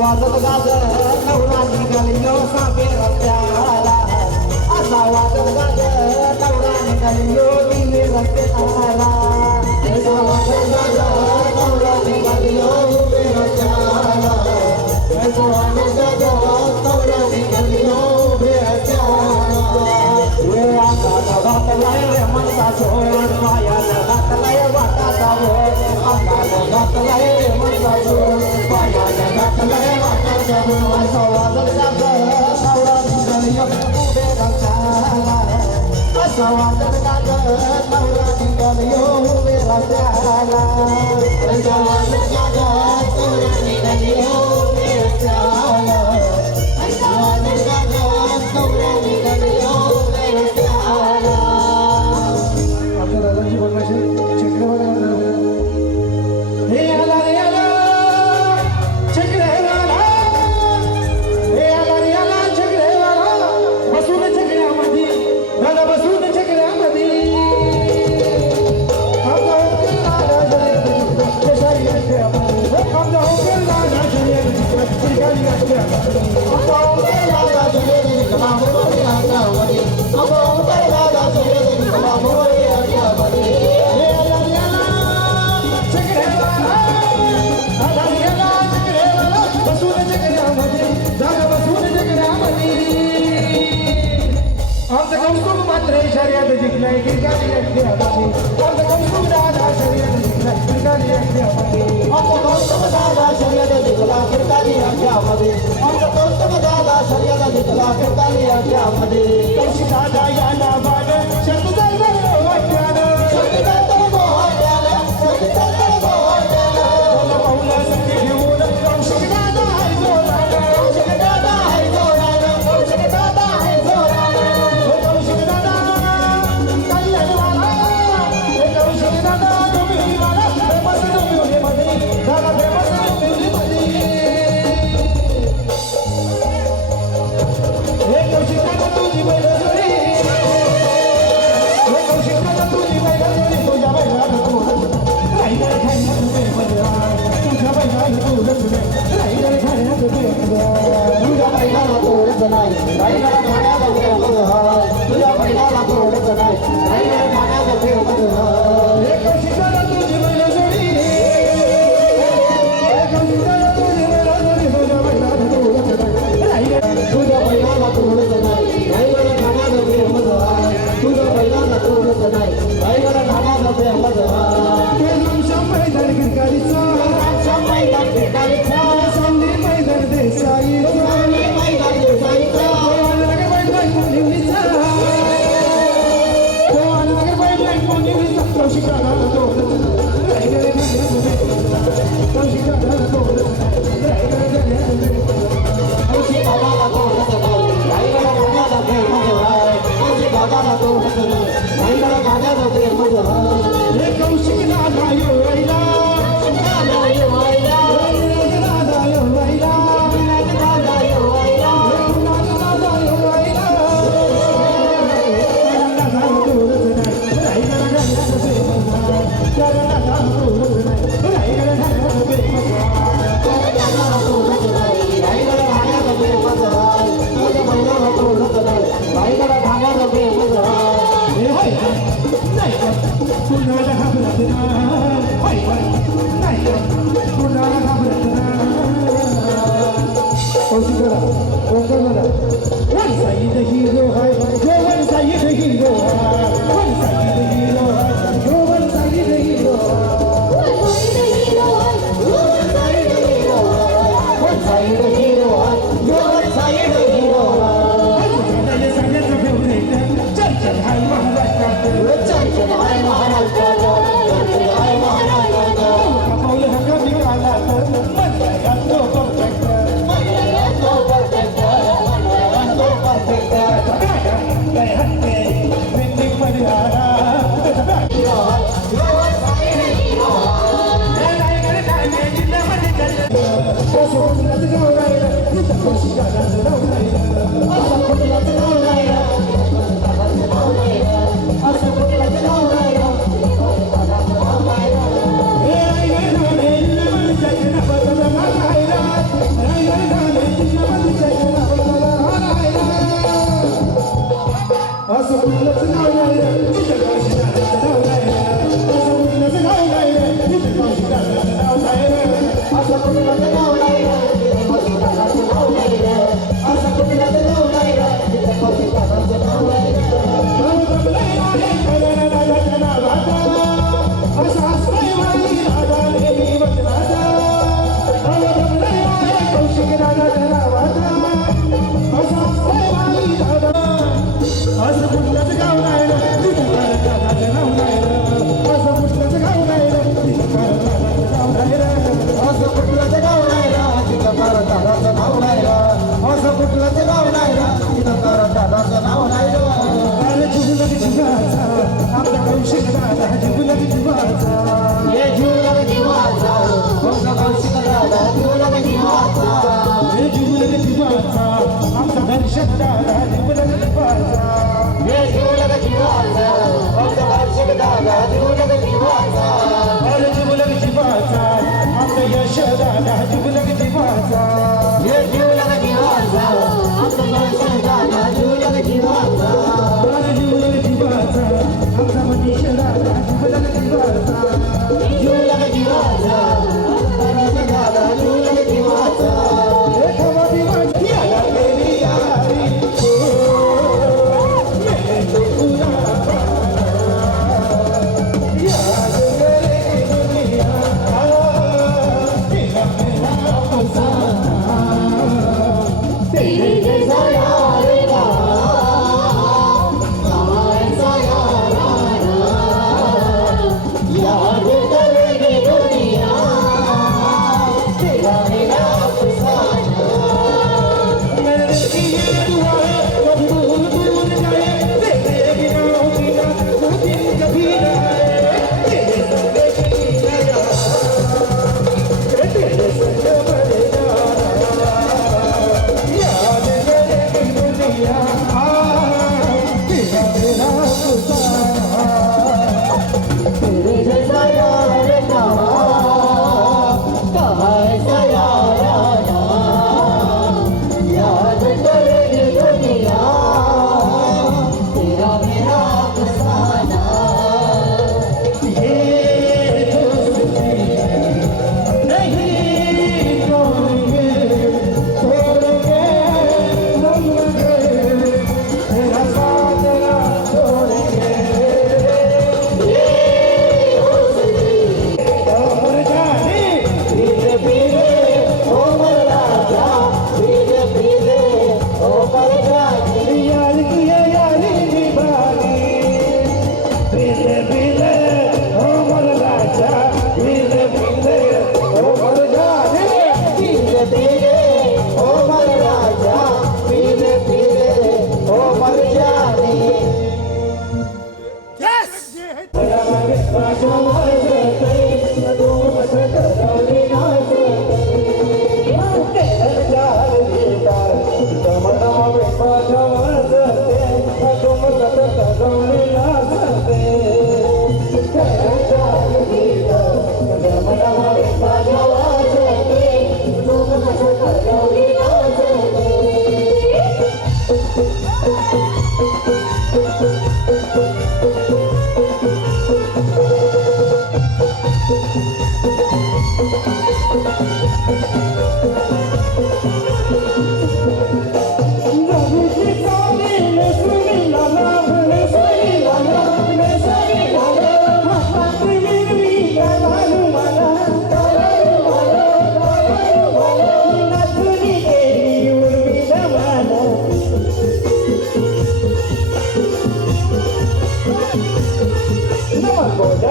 वाजत गाजर नवरा निघालियो साबेर रस्त्याला असा वाजत गाजर नवरा निघालियो दिवे रस्त्याला असा वाजत गाजर नवरा निघालियो दिवे रस्त्याला असा वाजत गाजर नवरा निघालियो दिवे रस्त्याला हे आकाश घातलाय रे मनसा सोड पायाला घातलाय वाटाचा भोर आकाश घातलाय रे मनसा सोड पायाला घातलाय वाटाचा भोर असा वाजत गाजर नवरा निघालियो दिवे रस्त्याला असा वाजत गाजर नवरा निघालियो दिवे रस्त्याला असा वाजत गाजर नवरा निघालियो दिवे रस्त्याला असा वाजत गाजर नवरा निघालियो दिवे रस्त्याला आपल्या दादांची बोलण्याची चक्र हे आला रे आला चक्रेवाला हे आला रे आला चक्रेवाला बसून चक्र्यामध्ये दादा बसून चक्र्यामध्ये आमचा होकर दादा शरीर आमचा होकर दादा शरीर निघाली असते आमचा होकर दादा शरीर निघाली आमचा होकर दादा शरीर निघाली शर्यत जिंकलाय गिरगाली आमचा कौस्तुभ दादा शर्यत जिंकलाय गिरगाली आमचा कौस्तुभ दादा शर्यत जिंकला गिरगाली आमच्यामध्ये आमचा कौस्तुभ दादा शर्यत जिंकला गिरगाली आमच्यामध्ये कौशिक दादा याला बाग शर्यत वाट्यानं शर्यत वाट्यानं शर्यत वाट्यानं पाऊला संधी घेऊन कौशिक दादा आहे जोरानं कौशिक दादा आहे जोरानं कौशिक दादा आहे जोरानं कौशिक दादा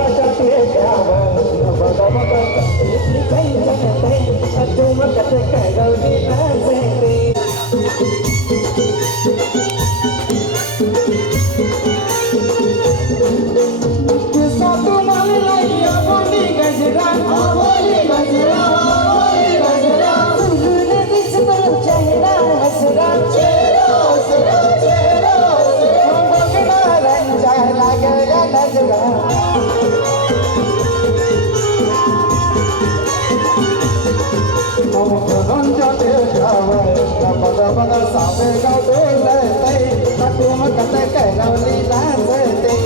आकाशात येत्यावर बघ बघ इथली काही जगते ठुमकत कळवली नाचते साबे गाव डोलते ठुमकत कळवली नाचते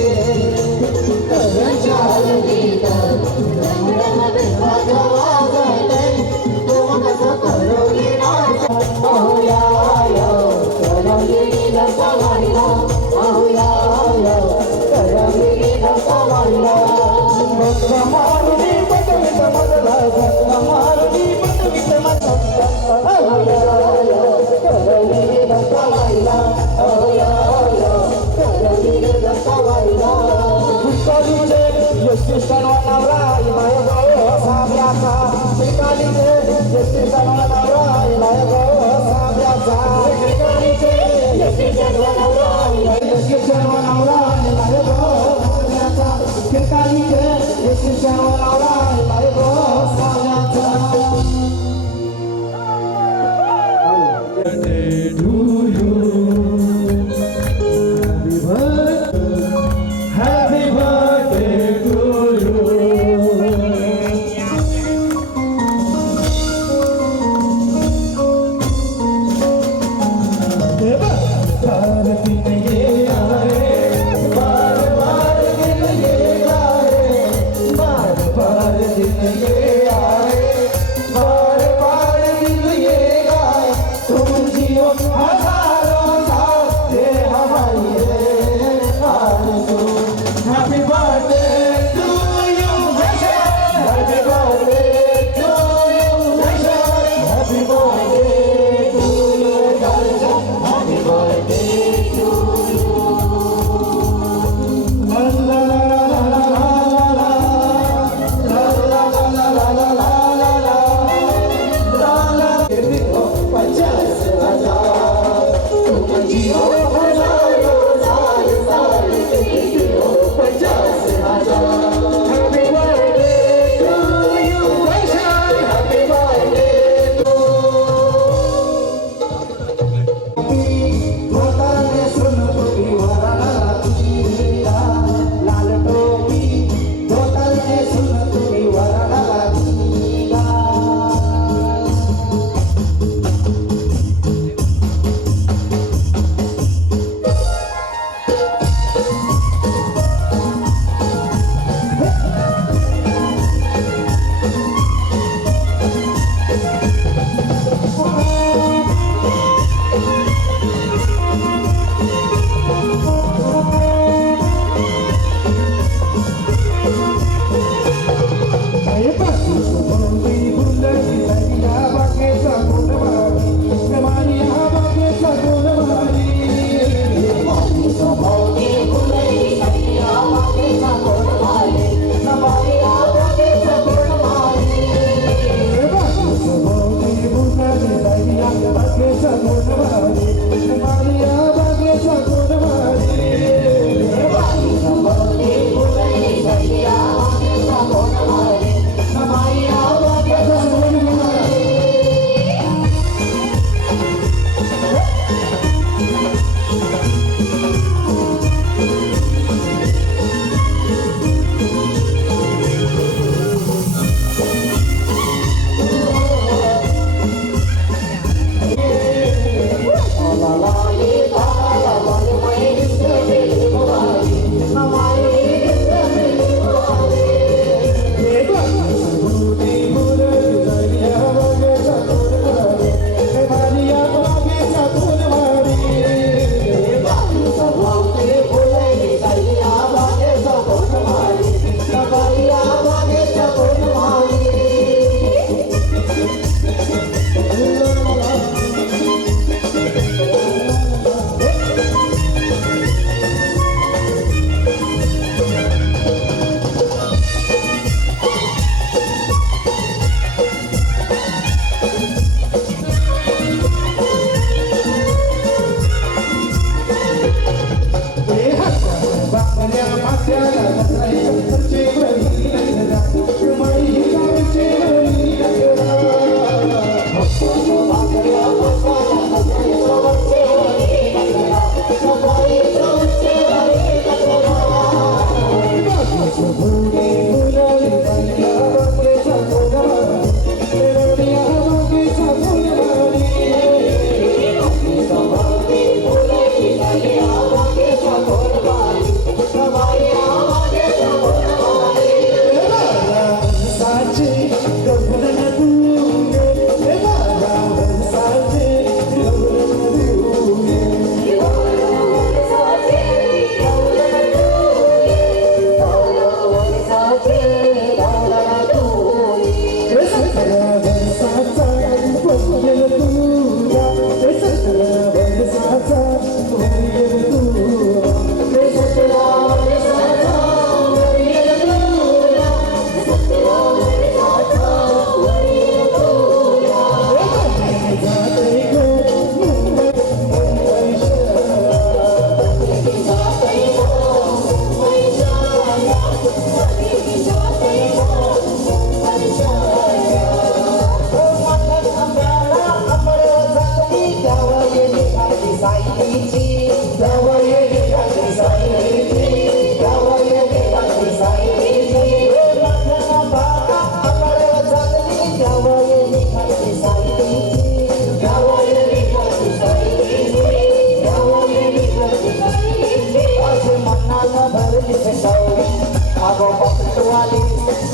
वाली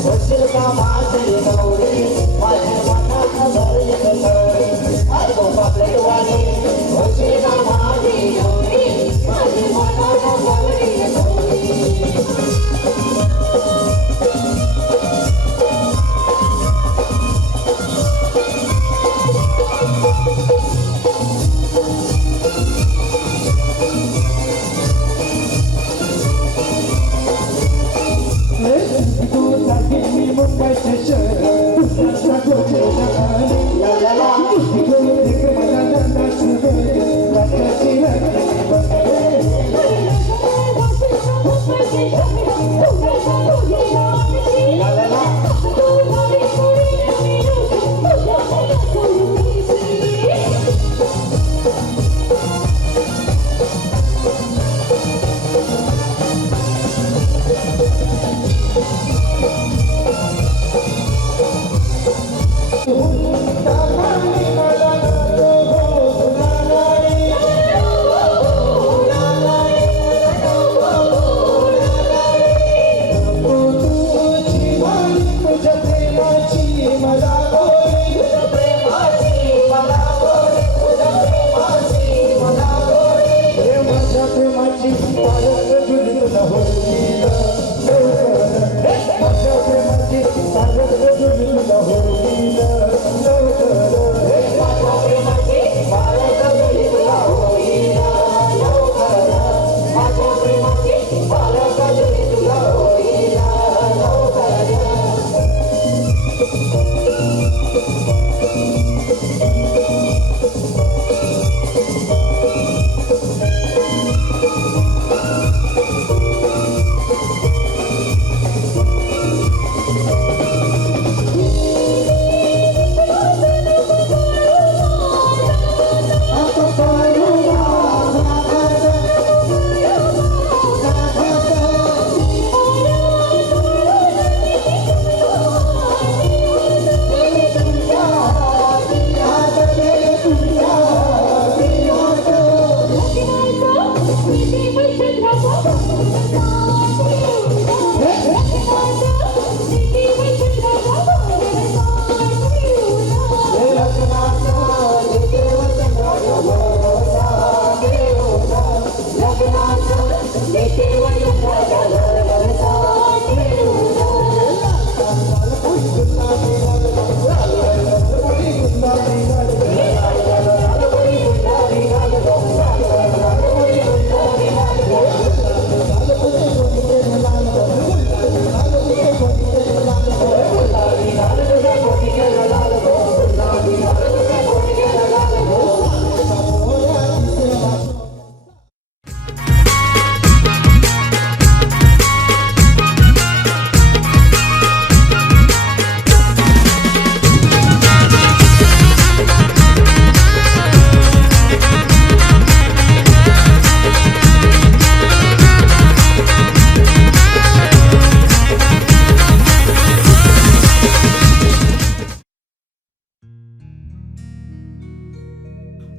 होशील का माझी गौरी माझ्या मनात भरली कवरी अगो पापलेट वाली होशील का माझी गौरी माझ्या मनात भरली कवरी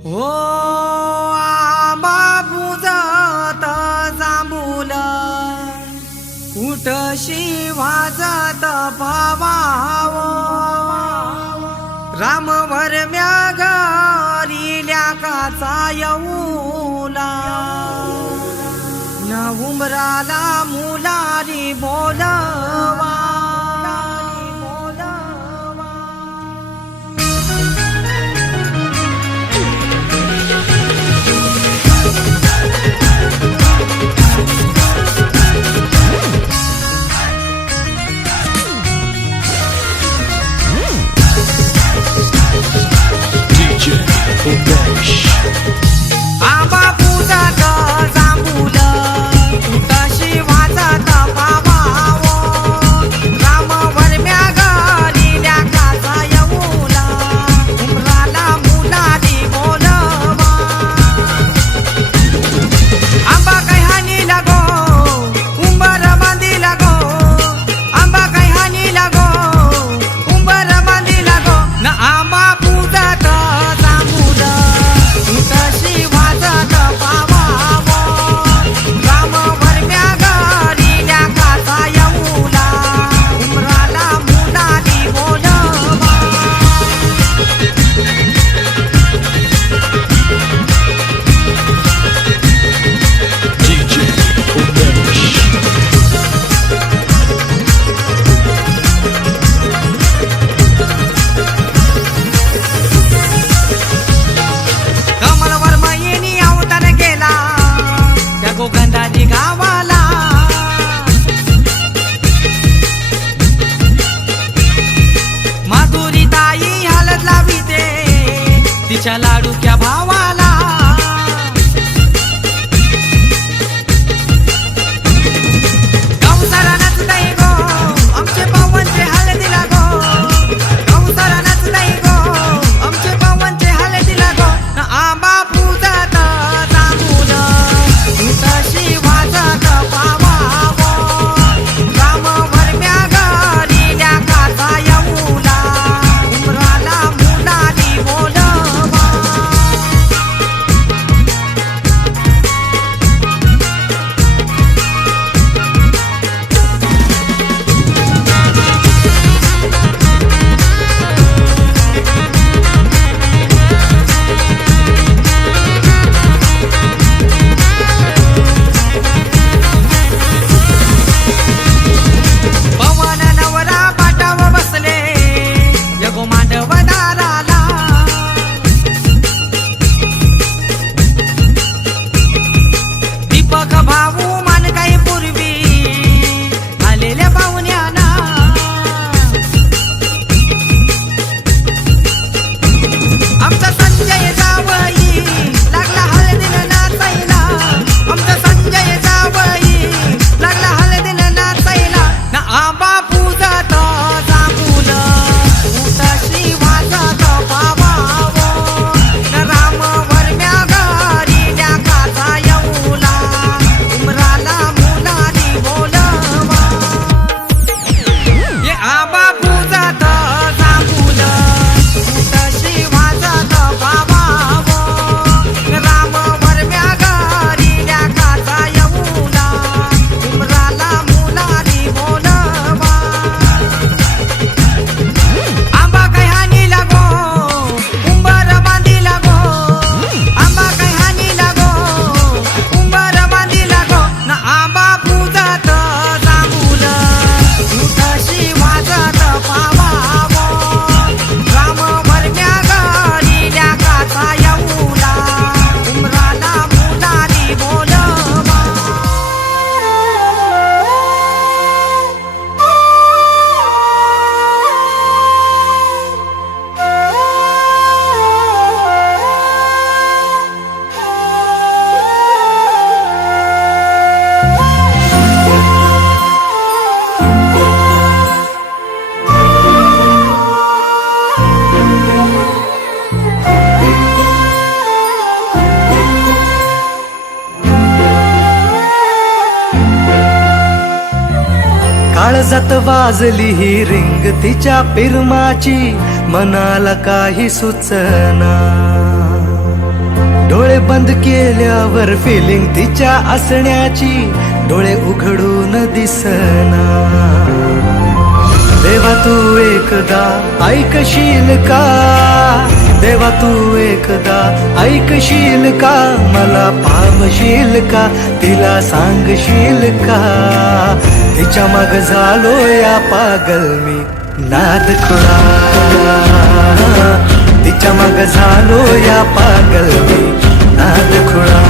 हो आंबा बुजत जांभूल उठशी वाजत भावाव रामवर म्यागरिल्या काचा येऊला न उमराला मुलारी बोलवा आंबा पूजात जांभूल उठशी वाजत भावावो तिच्या लाडूक्या भावाला गौसाला नाचताय गो आमचे पवनचे हळदीला गो गौसाला नाचताय गो आमचे पवनचे हळदीला गो न आंबा पूजात जांभूल तशी वाजत पावावो राम वरम्या गरील्या काचा येऊला उमराला मुलाली बोलवा पवन नवरा पाटावर बसले यगो मांडव दाराला दीपक भाऊ मानकाई पूर्वी आलेल्या पाहुण्याना आमचा संजय जावई लागला हळदीनं नाचायला आमचा संजय जावई लागला हळदीनं नाचायला ना आंबा पूजत जांभूल तशी वाजत पावावो न राम वरम्या गरील्या काचा येऊला उमराला मुलाली बोलवा ये आंबा पूजत जांभूल तशी वाजत पावावो न राम वरम्या गरील्या काचा येऊला उमराला मुलाली बोलवा आंबा काय हानी लागो उंबर बांधी लागो आंबा काय हानी लागो उंबर बांधी लागो न आंबा पूजत जांभूल तशी वाजत पावावो राम वरम्या गरील्या काचा येऊला उमराला मुलाली बोलवा काळजात वाजली ही रिंग तिच्या पिरमाची मनाला काही सुचना डोळे बंद केल्यावर फिलिंग तिच्या असण्याची डोळे उघडून दिसना देवा तू एकदा ऐकशील का देवा तू एकदा ऐकशील का मला पावशील का तिला सांगशील का तिच्या माग झालो या पागल मी नाद खुळा तिच्या माग झालो या पागल मी नाद खुळा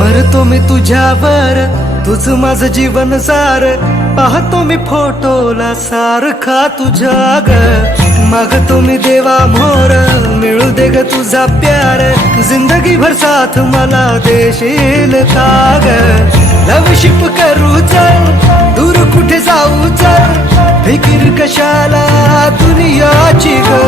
मरतो मी तुझ्यावर तुझ माझं जीवन सार पाहतो मी फोटोला सारखा तुझ्या ग मागतो मी देवा मोर मिळू दे ग तुझा प्यार जिंदगी भर साथ मला देशील का ग लवशिप करू चल दूर कुठे जाऊ चल फिकीर कशाला दुनियाची ग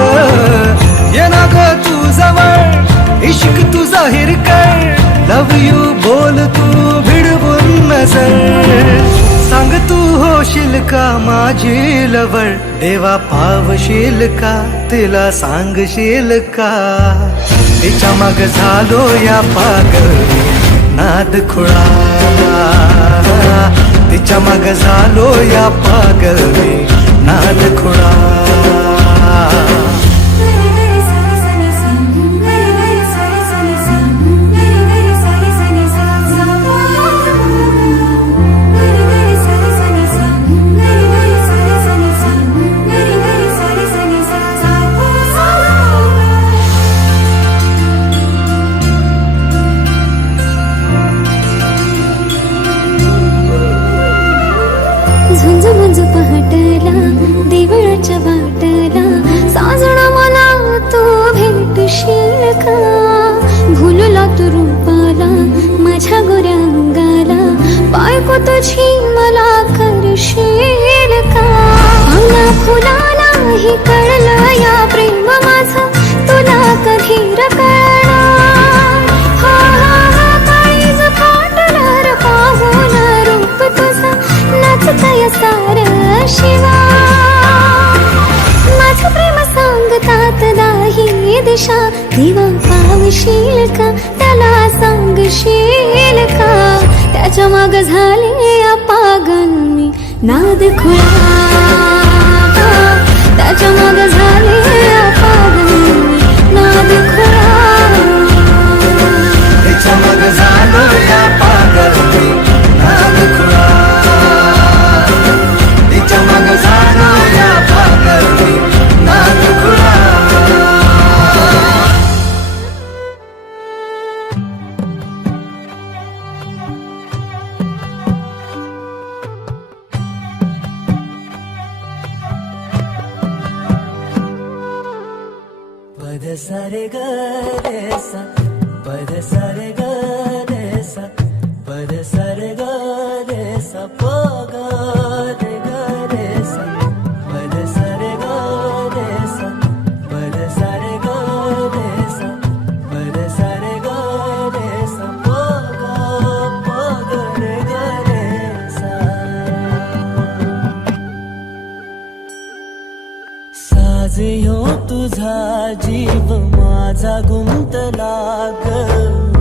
ये ना ग तू जवळ इश्क तू जाहीर कर लव यू बोल तू भिडवून नजर सांग तू होशील का माझी लवळ देवा पावशील का तिला सांगशील का तिच्या माग झालो या पागल नाद खुळा तिच्या माग झालो या पागल नाद खुळा तुझी मला करशील का अंगा फुलालाही कळलं या प्रेम माझं तुला कधी कळणार हा हा हा काळीज फाटणार पाहून रूप तुझं नाचतय सार शिवा माझं प्रेम सांगतात दाही दिशा दिवा पावशील का त्याला सांगशील का त्याच्या माग झाले पागल मी नाद खुळा त्याच्या माग झाले पागल मी नाद खुळा तिच्या मग झालो या पागल मी नाद खुळा तिच्या मग झालो या पागल मी नाद खुळा पद सारे ग रे सा पद सारे ग रे सा पद सारे ग रे सा प ग रे ग रे सा पद सारे ग रे सा पद सारे ग रे सा पद सारे ग रे सा प ग रे ग रे सा साज ह्यो तुझा जीव माझा गुंतला ग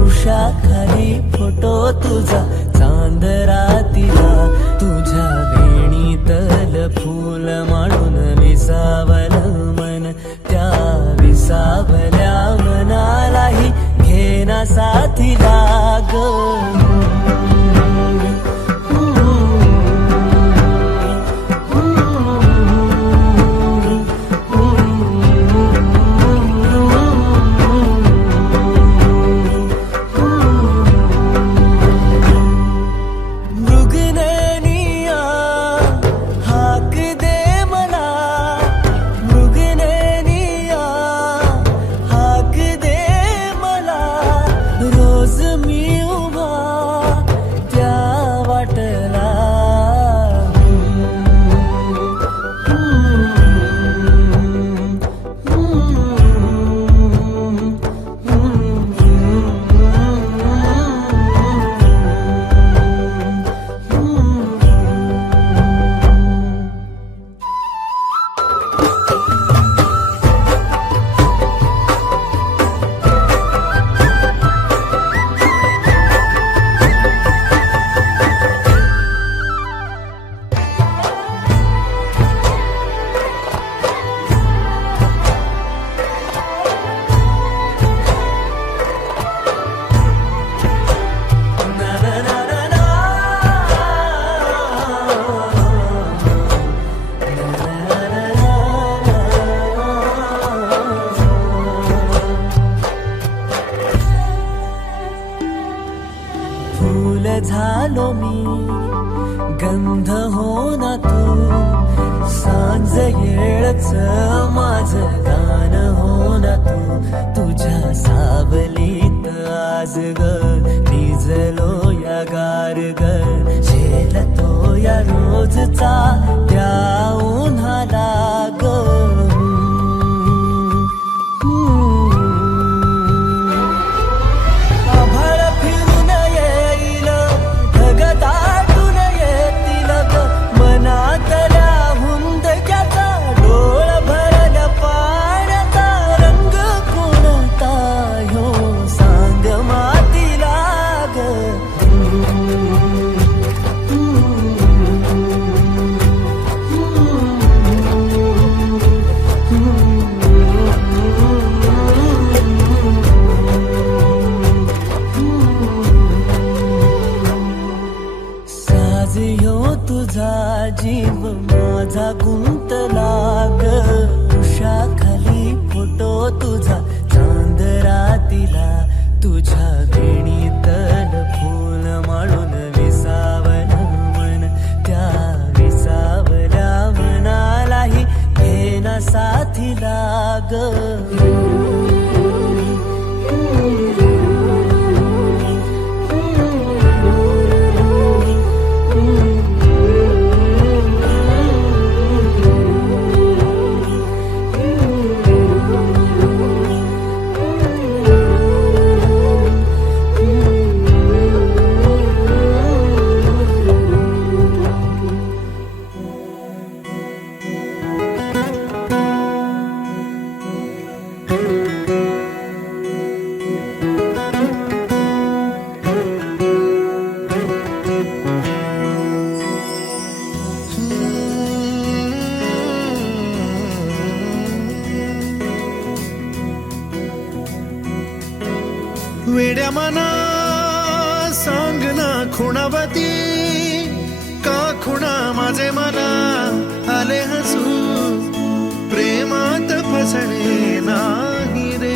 उषा खाली फोटो तुझा चांद रातीला तुझ्या वेणीतल फूल माळून विसावल मन त्या विसावल्या मनालाही घेना साथीला ग झालो मी गंध हो ना तू सांज येळच माझं गान हो ना तू तुझ्या सावलीत आज ग निजलो या गार ग झेलतो या रोजचा त्या उन्हाला ग जीव माझा गुंतला ग उषा खाली फोटो तुझा चांद रातीला तुझ्या वेणीतल फूल माळून विसावल मन त्या विसावल्या मनालाही घेना साथीला ग वेड्या मना सांग ना खुणावती का खुणा माझे मला आले हसू प्रेमात फसणे नाही रे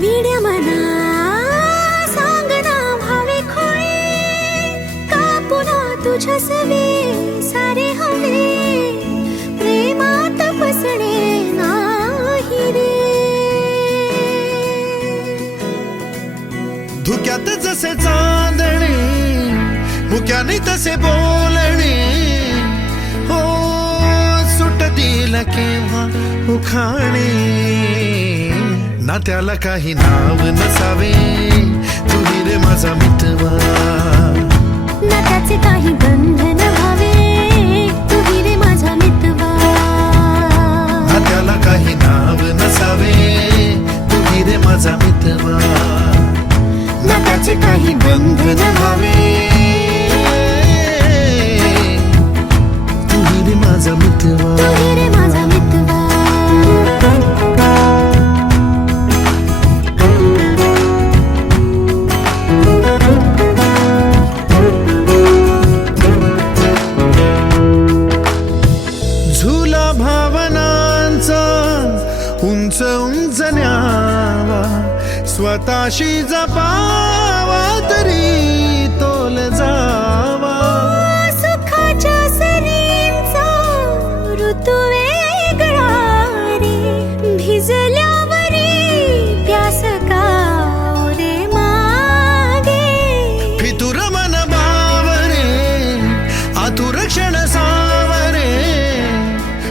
विड्या मना सांग ना भावे खोळे का पुन्हा तुझ्या सवे सारे हवे प्रेमात फसणे नाही रे धुक्यात जसे चांदणे मुक्याने तसे बोलणे हो सुटतील केव्हा उखाणे ना त्याला काही नाव नसावे तुही रे माझा मितवा ना त्याचे काही बंधन व्हावे तुही रे माझा मितवा ना त्याला काही नाव नसावे तुही रे माझा मितवा ना त्याचे काही बंधन व्हावे तुही रे माझा मितवा तुही रे माझा मितवा झुला भावनांचा उंच उंच न्यावा स्वतःशी जपावा तरी तोल जावा सुखाच्या सरींचा ऋतू वेगळा रे भिजल्यावरी प्यास का रे मागे फितुर मन बावरे आतुर क्षण सावरे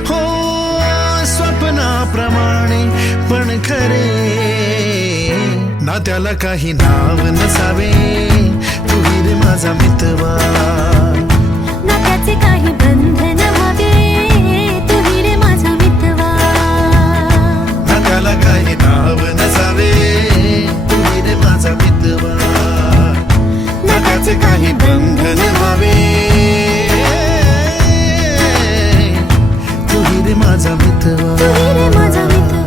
हो स्वप्नाप्रमाणे पण खरे ना त्याला काही नाव नसावे तुही रे माझा मितवा ना त्याचे काही बंधन व्हावे तुही रे माझा मितवा ना त्याला काही नाव नसावे तुही रे माझा मितवा ना त्याचे काही बंधन व्हावे तुही रे माझा मितवा तुही रे माझा मितवा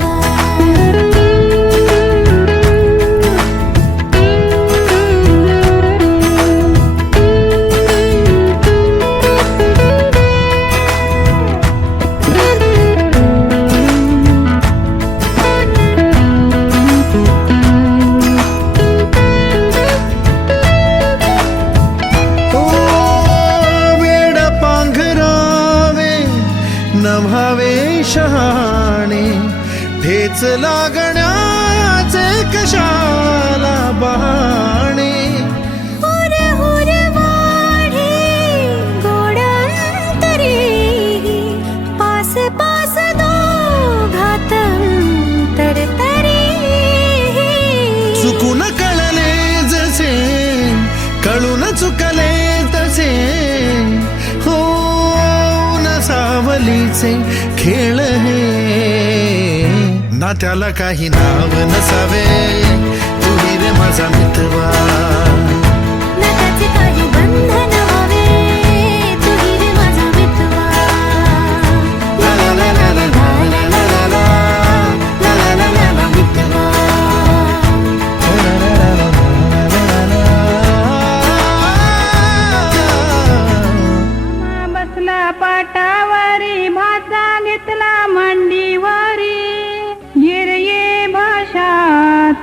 नभावे शहाणे ठेच लागण्याचे कशाला बहाणे हुर हुर वाढे गोडांतरी पास पास दोघात तरतरी चुकून कळले जसे कळून चुकले तसे हो सावलीचे खेळ हे ना त्याला काही नाव नसावे तुही रे माझा मितवा ना त्याचे काही बंधन व्हावे तुही रे माझा मितवा ला ला ला ला ला ला ला ला ला ला ला ला ला मितवा बसला पाटावरी भाचा घेतला मांडीवरी ये भाषा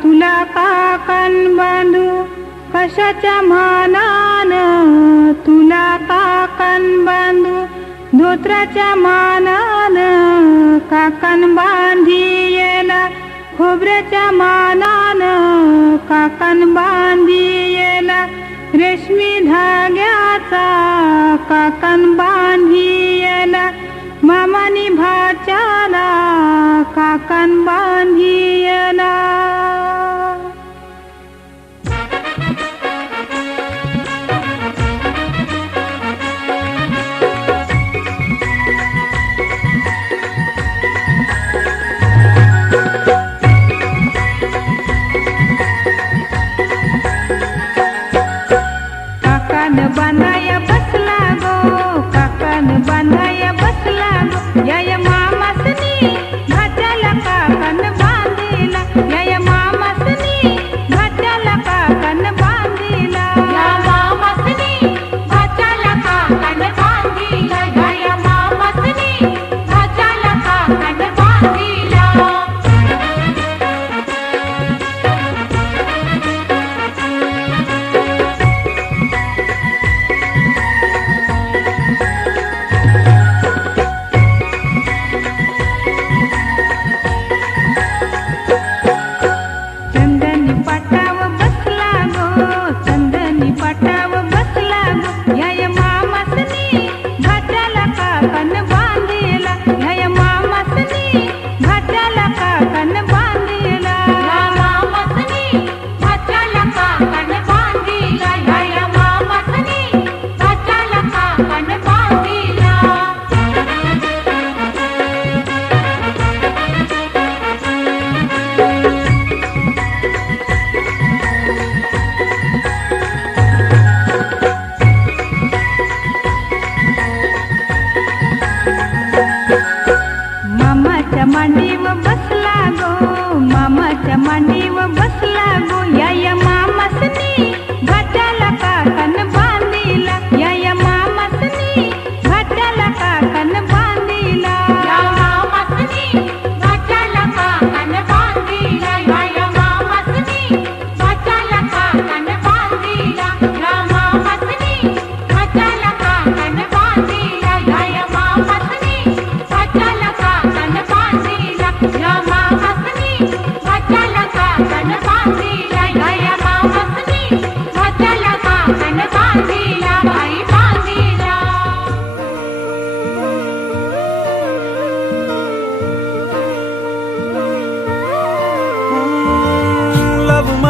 तुला काकण बांधू कशाच्या मानान तुला काकण बांधू धोत्राच्या मानान काकण बांधी येला खोबऱ्याच्या मानान काकण बांधी येला रेशमी धाग्याचा काकण बांधी येला मामानी भाच्याला काकण बांधी येला काकण बांधाया बसला गो काकण बांधाया बसला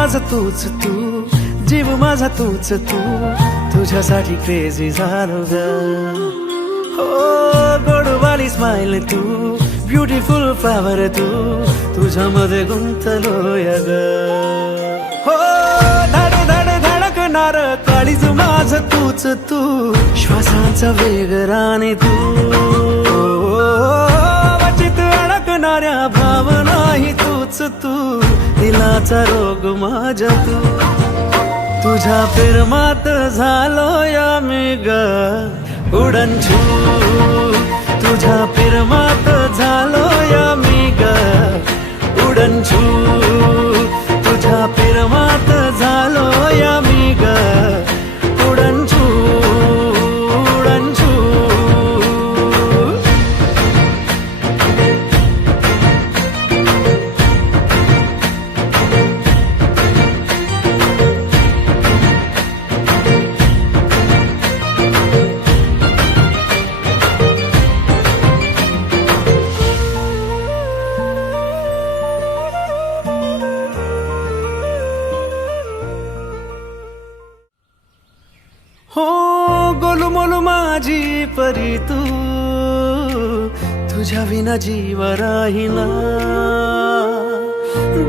माझा तूच तू, जीव माझा तूच तू, तुझ्यासाठी क्रेझी झालो ग. हो गोडवाली स्माइल तू, ब्युटिफुल फ्लावर तू, तुझ्यामध्ये गुंतलोय ग. हो धड धड धडकणार काळीज माझ तूच तू, श्वासाचा वेग राणी तू, वचित अडकणाऱ्या भावनाही तूच तू, दिलाचा रोग माझ्या तू, तुझ्या प्रेमात झालोय मी ग उडनछू, तुझ्या प्रेमात झालोय मी ग उडनछू, तुझ्या प्रेमात झालोय मी ग उडनछू उडनछू. हो गोलूमोलू माझी परी तू, तुझ्या विना जीव राहिना,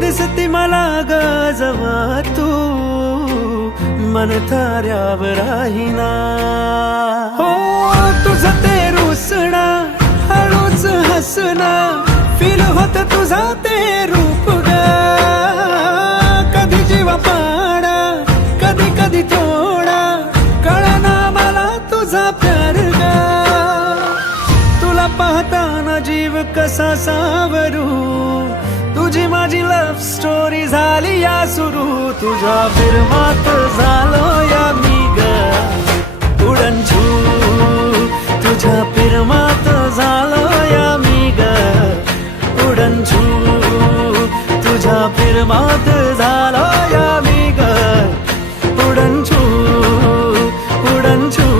दिसती मला ग जवा तू, मन ताऱ्यावर राहिना. हो तुझं ते रुसणा हळूच हसना, फील होत तुझा ते रूप ग, कधी जीवा पाडा कधी कधी थोडा, कळना मला तुझा प्यार ग, तुला पाहताना जीव कसा सावरू, तुझी माझी लव्ह स्टोरी झाली या सुरू, तुझ्या प्रेमात झालो या मी ग उडनछू, तुझ्या प्रेमात झालो या मी ग उडनछू, तुझ्या प्रेमात झालो या मी ग उडनछू उडनछू.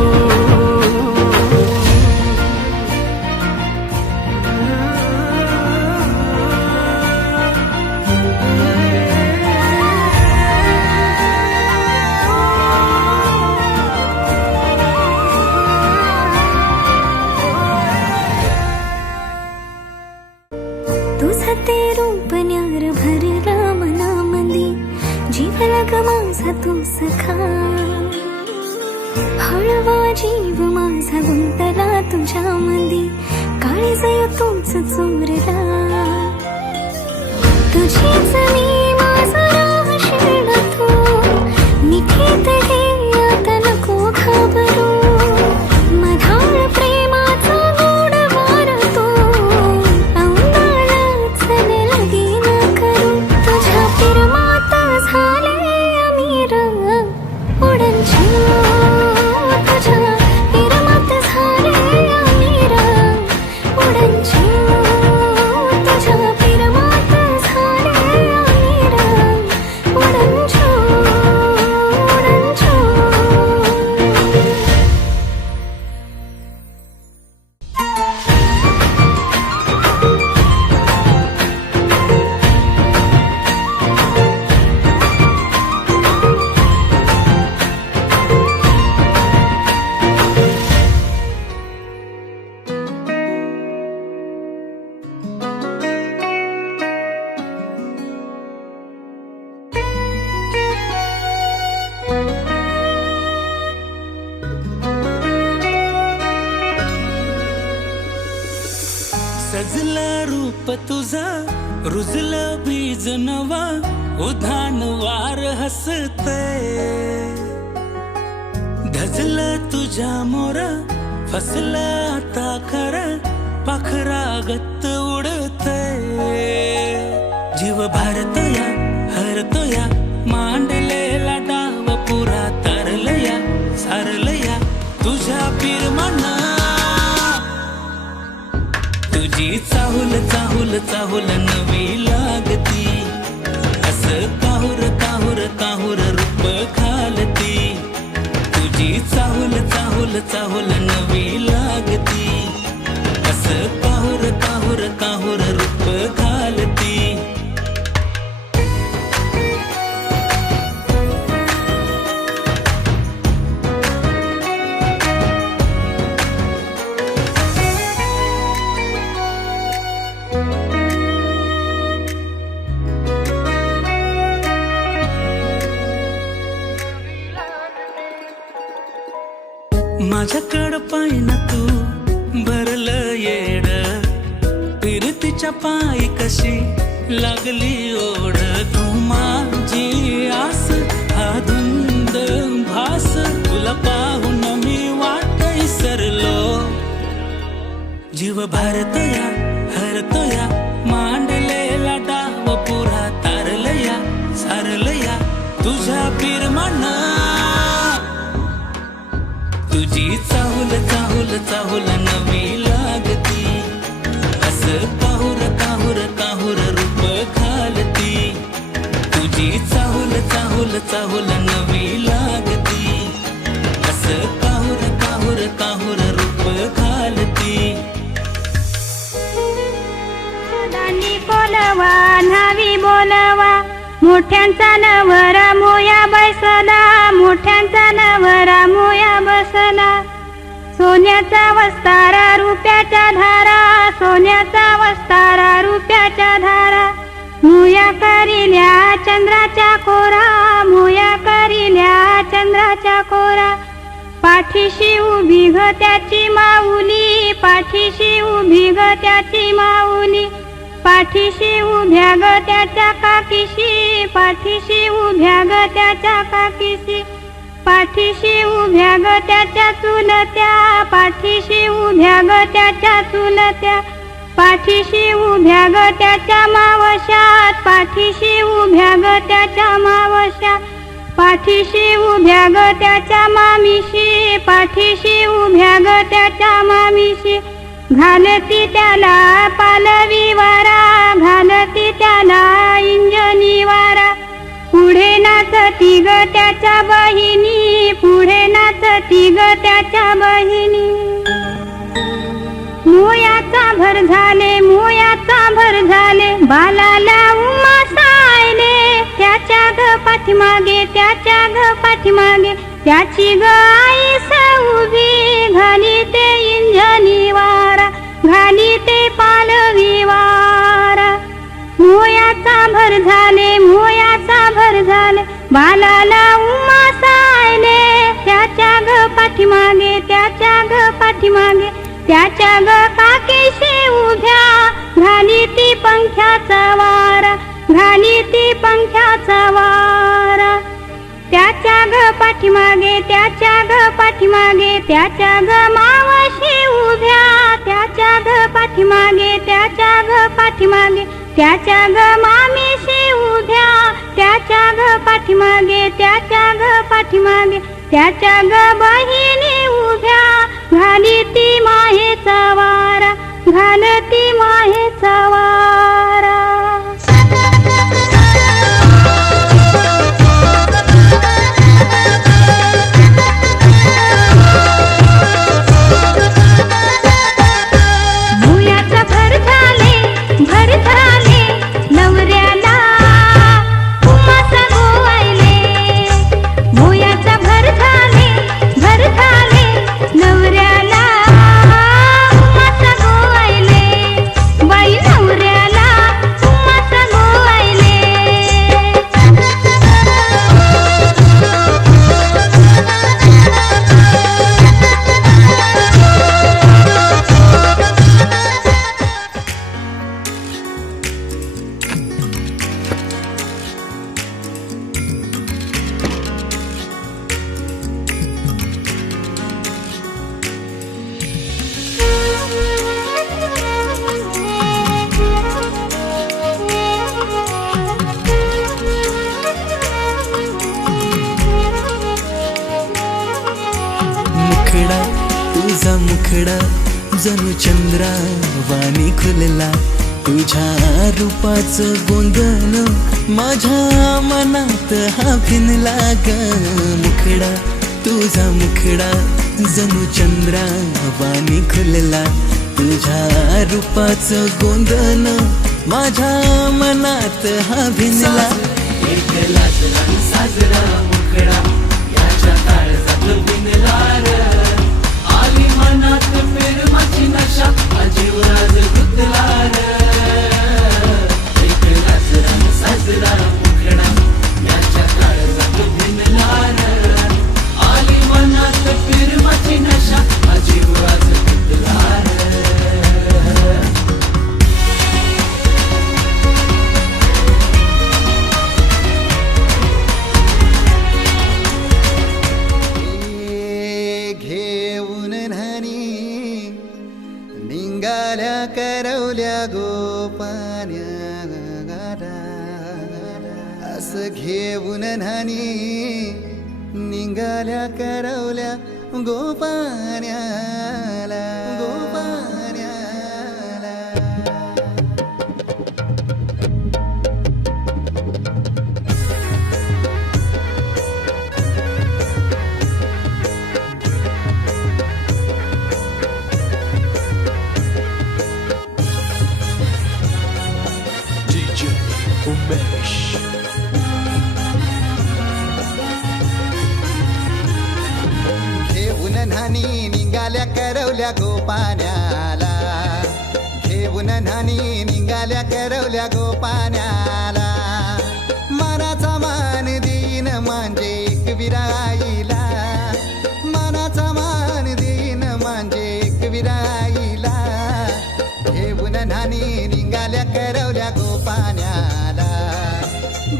तुझं ते रूप न्यार भरला मनामध्ये, जीव लाग माझा तू सखा, हळवा जीव माझा गुंतला तुझ्यामध्ये, काळीज तूच चोरला, तुझीच मी माझा राहशील तू, निठीत घे आता नको घाबरू, मधाळ प्रेमाचा गोड वार तू, औंधाला चल लगे न करू, तुझ्या प्रेमात झाले अमीर उडनछू, तुझ्या प्रेमात झाले अमीर उडनछू, तुझ्या प्रेमात झाले अमीर उडनछू उडनछू. सजला रूप तुझा रुजलं बीज नवा, उधाण वार हसते, धजलं तुझ्या मोर फसलं आता खरं, पाखरागत उडते, जीव भारतया हरतोया, मांडलेला डाव पुरा तरलया सारलया तुझ्या पिरमना, तुझी चाहुल चाहुल चाहुल नवी लागती, असं काहुर काहुर काहुर रूप घालती, तुझी चाहुल चाहुल चाहुल नवी लागती, असं काहुर काहुर काहुर रूप घालती. माझ्याकडं पाहिना तू भरलं येड फिरतीच्या पायी कशी लागली ओढ तू माझी आस हा धुंद भास तुला पाहून मी वाट विसरलो जीव भारतया हरतोया मांडलेला डाव पुरा तारलया सारलया तुझ्या पिरमण तुझी चाहुल चाहुल चाहुल नवी लागती असं काहुर काहुर काहुर रूप घालती तुझी चाहुल चाहुल चाहुल नवी लागती असं काहुर काहुर काहुर रूप घालती दानी बोलवा न्हावी बोलवा मोठ्यांचा नवरा मोया बसला मोठ्यांचा नवरा मोया बसला सोन्याचा वस्तारा रुपयाच्या धारा सोन्याचा वस्तारा रुपयाच्या धारा मोया करिल्या चंद्राच्या कोरा मोया करिल्या चंद्राच्या कोरा पाठीशी उभी ग त्याची माऊली पाठीशी उभी ग त्याची माऊली पाठीशी उभ्या ग त्याच्या काकीशी पाठीशी उभ्या ग त्याच्या काकीशी पाठीशी उभ्या ग त्याच्या चुलत्या पाठीशी उभ्या ग त्याच्या चुलत्या पाठीशी उभ्या ग त्याच्या मावशात पाठीशी उभ्या ग त्याच्या मावशात पाठीशी उभ्या ग त्याच्या मामीशी पाठीशी उभ्या ग त्याच्या मामीशी घालती त्याला पालवी वारा घालती त्याला इंजनी वारा पुढे नाचती ग त्याच्या बहिणी पुढे नाचती ग त्याच्या बहिणी मोयाचा भर झाले मोयाचा भर झाले बालाला उमा सायले त्याच्या ग पाठीमागे त्याच्या ग पाठीमागे त्याची ग आई उभी घाली ते इंजनी वारा घाली ते पालवी वारा मोयाचा भर झाले मोयाचा भर झाले बालाला उमा सायले त्याच्या ग पाठीमागे त्याच्या ग पाठीमागे त्याच्या ग काकीशी उभ्या घाली ती पंख्याचा वारा घाली ती पंख्याचा वारा त्याच्या ग पाठीमागे त्याच्या ग पाठीमागे त्याच्या ग मावशी उभ्या त्याच्या ग पाठीमागे त्याच्या ग पाठीमागे त्याच्या ग मामीशी उभ्या त्याच्या ग पाठीमागे त्याच्या ग पाठीमागे त्याच्या ग बहिणी उभ्या घाली ती माहेचा वारा घालती माहेचा वारा तुझा मुखडा जणू चंद्रा वाणी खुलला तुझ्या रूपाचं गोंधन माझ्या मनात हा भिनला ग मुखडा तुझा मुखडा जणू चंद्रा वाणी खुलला तुझ्या रूपाचं गोंधन माझ्या मनात हा भिनला साजरा मुखडा याच्या काळजात भिनला आली मनात प्रेमाची नशा जीवराज गुंतला साजरा मुखडा याच्या काळजात भिनला आली मनात प्रेमाची नशा करवल्या गोपान्याला असं घेऊन न्हाणी निघाल्या करवल्या गोपान्याला घेऊन न्हाणी निघाल्या करवल्या गोपान्याला घेऊन न्हाणी निघाल्या करवल्या गोपान्याला मनाचा मान देईन म्हणजे एक विराईला मनाचा मान देईन म्हणजे एक विराईला घेऊन न्हाणी निघाल्या करवल्या गोपान्याला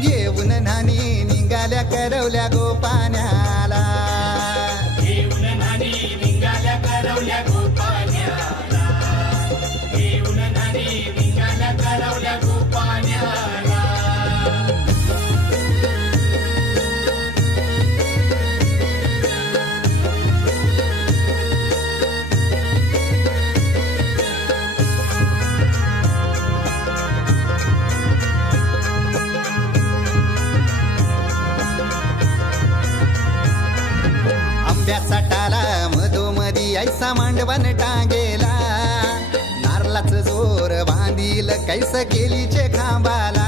घेऊन न्हाणी निघाल्या करवल्या गोपान्याला घेऊन न्हाणी निघाल्या करवल्या गोपान्याला घेऊन न्हाणी निघाल्या करवल्या गोपान्याला आंब्याचा टाला मधोमधी ऐसा मांडवण टांगेला नारळाच जोर बांधील कैस केलीचे खांबाला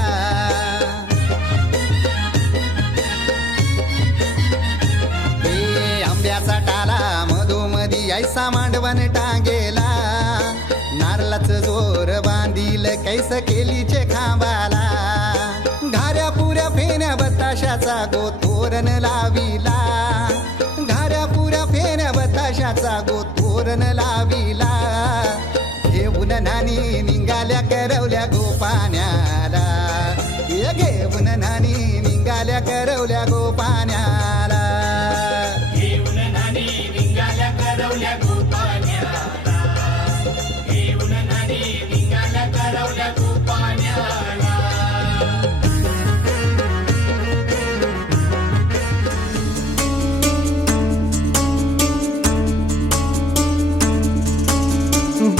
हे आंब्याचा टाला मधोमधी ऐसा मांडवण टांगेला नारळाच जोर बांधील कैस केलीचे खांबाला घाऱ्या पुऱ्या फेण्या बताशाचा गोतोरण लाविला घाऱ्या पुऱ्या फेण्या बताशाचा गोतोरण लाविला घेऊन न्हाणी निघाल्या करवल्या गोपान्याला घेऊन न्हाणी निघाल्या करवल्या गोपान्याला घेऊन न्हाणी निघाल्या करवल्या गोपान्याला घेऊन न्हाणी निघाल्या करवल्या गोपान्याला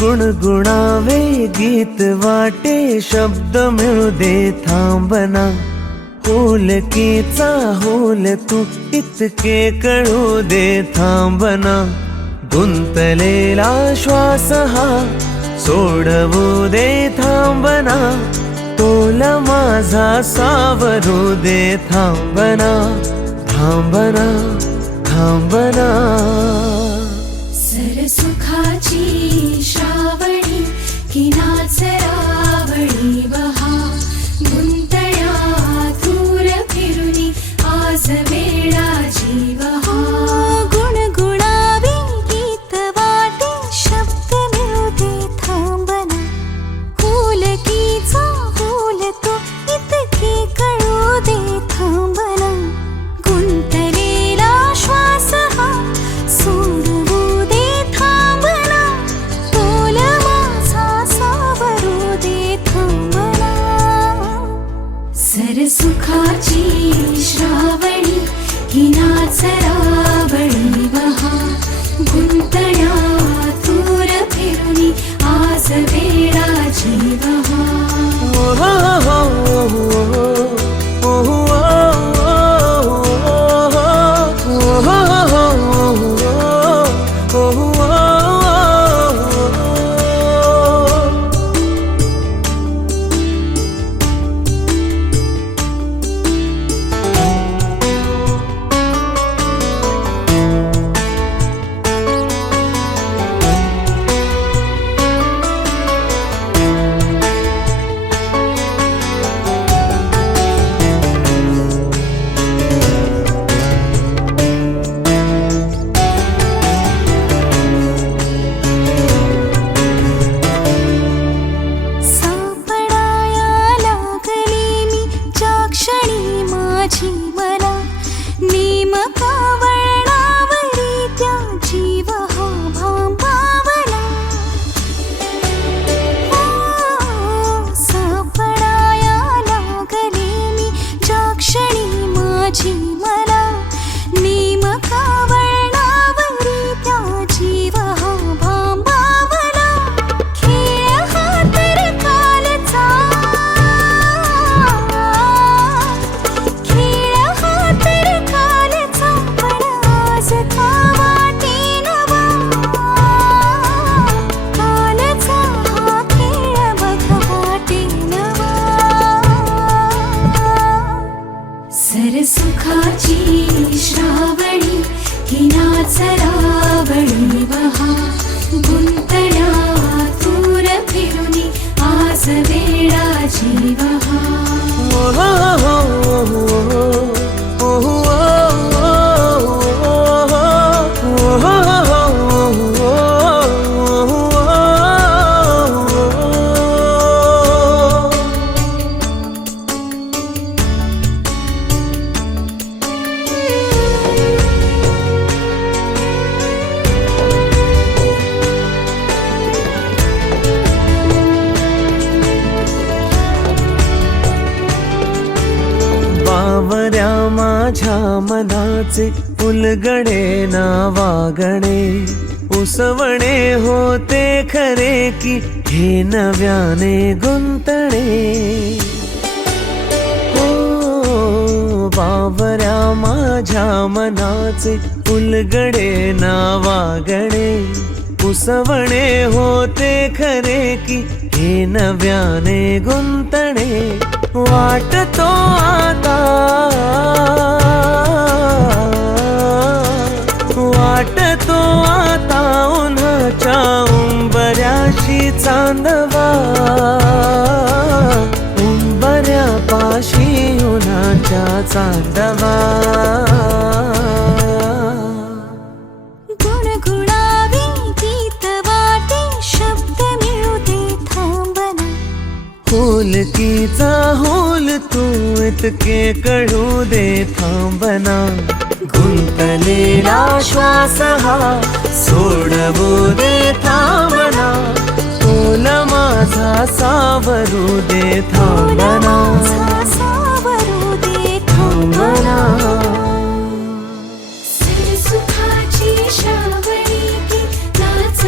गुणगुणावे गीत वाटे शब्द मिळू दे थांबना होलकीचा होल तू इतके कळू दे थांबना गुंतलेला श्वास हा सोडवू दे थांबना तोल माझा सावरू दे थांबना थांबना थांबना सरसुखाची श्रावणी की नाचरावळी बहा गुंतळ्या दूर फिरुनी आज वेळा जीव हा गुणगुणावे गीत वाटे शब्द मिळू दे थांबना होलकीचा होल तो इतके कळू दे थांबना गुंतलेला श्वास हा सोडवू दे थांबना तोल माझा सावरू दे थांबना सरसुखाची श्रावणी ही नाचरावळी बहा गुंतळ्या दूर फिरुनी आज वेळा जीव हा जीव हा बावऱ्या माझ्या मनाचे उलगडे ना वागणे उसवणे होते खरे की हे नव्याने गुंतणे हो बावऱ्या माझ्या मनाचे उलगडे ना वागणे उसवणे होते खरे की हे नव्याने गुंतणे वाटतो आता उन्हाच्या उंबऱ्याशी चांदवा उंबऱ्यापाशी उन्हाच्या चांदवा गुणगुणावी गीत वाटे शब्द मिळू दे थांबना होलकीचा होल तू इतके कळू दे थांबना गुंतलेला श्वास हा सोडवू दे थांबना तोल माझा सावरू दे थांबना सावरू दे थांबना सुखाची श्रावणी की नाच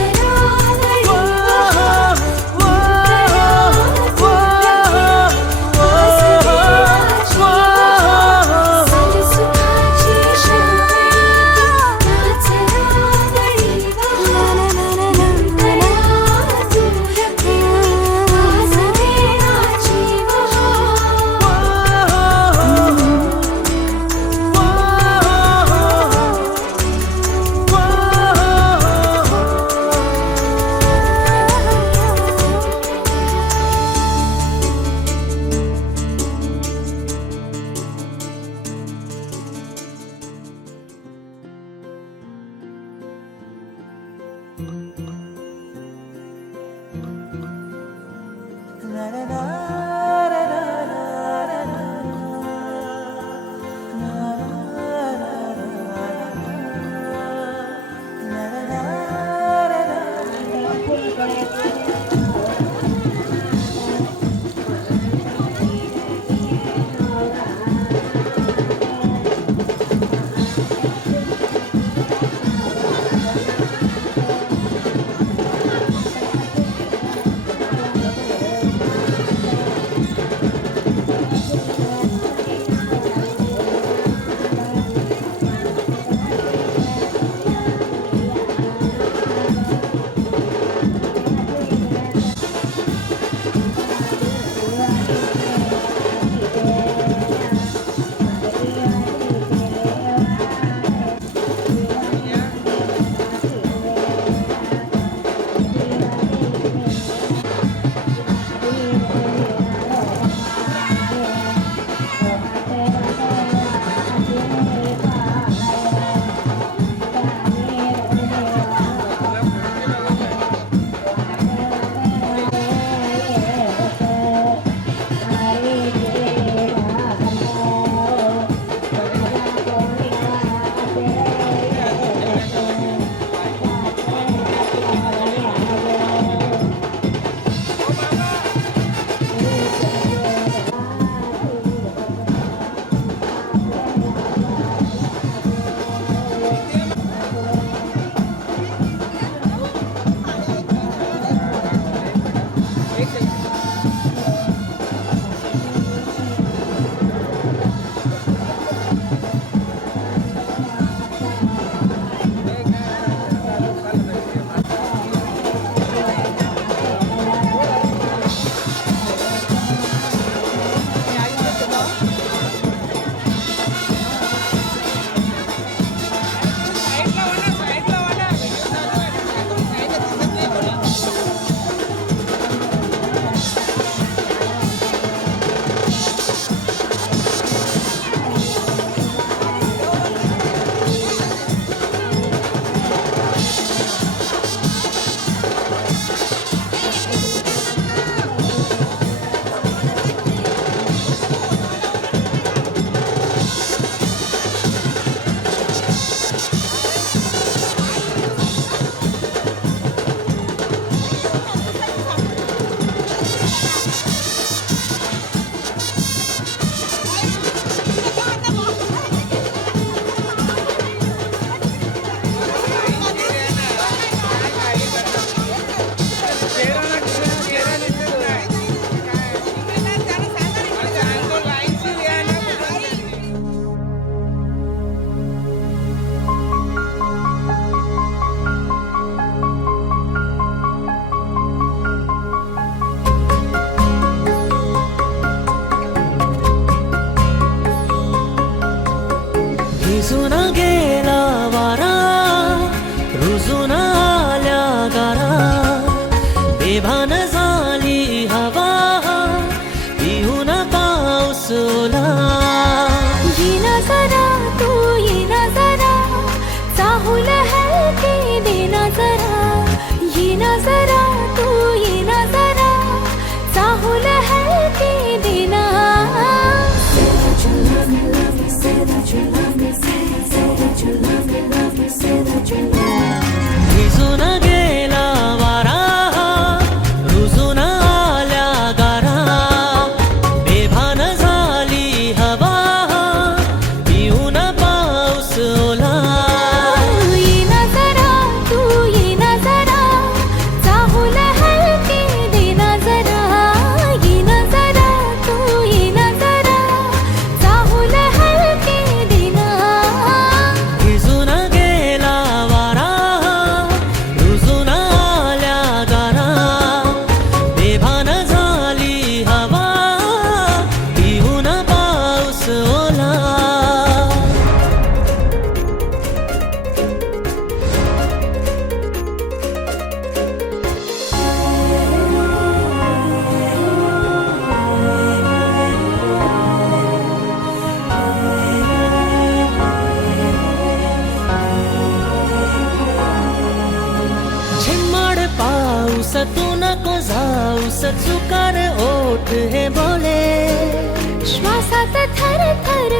हंस चुकार ओठ हे बोले श्वासात थर थर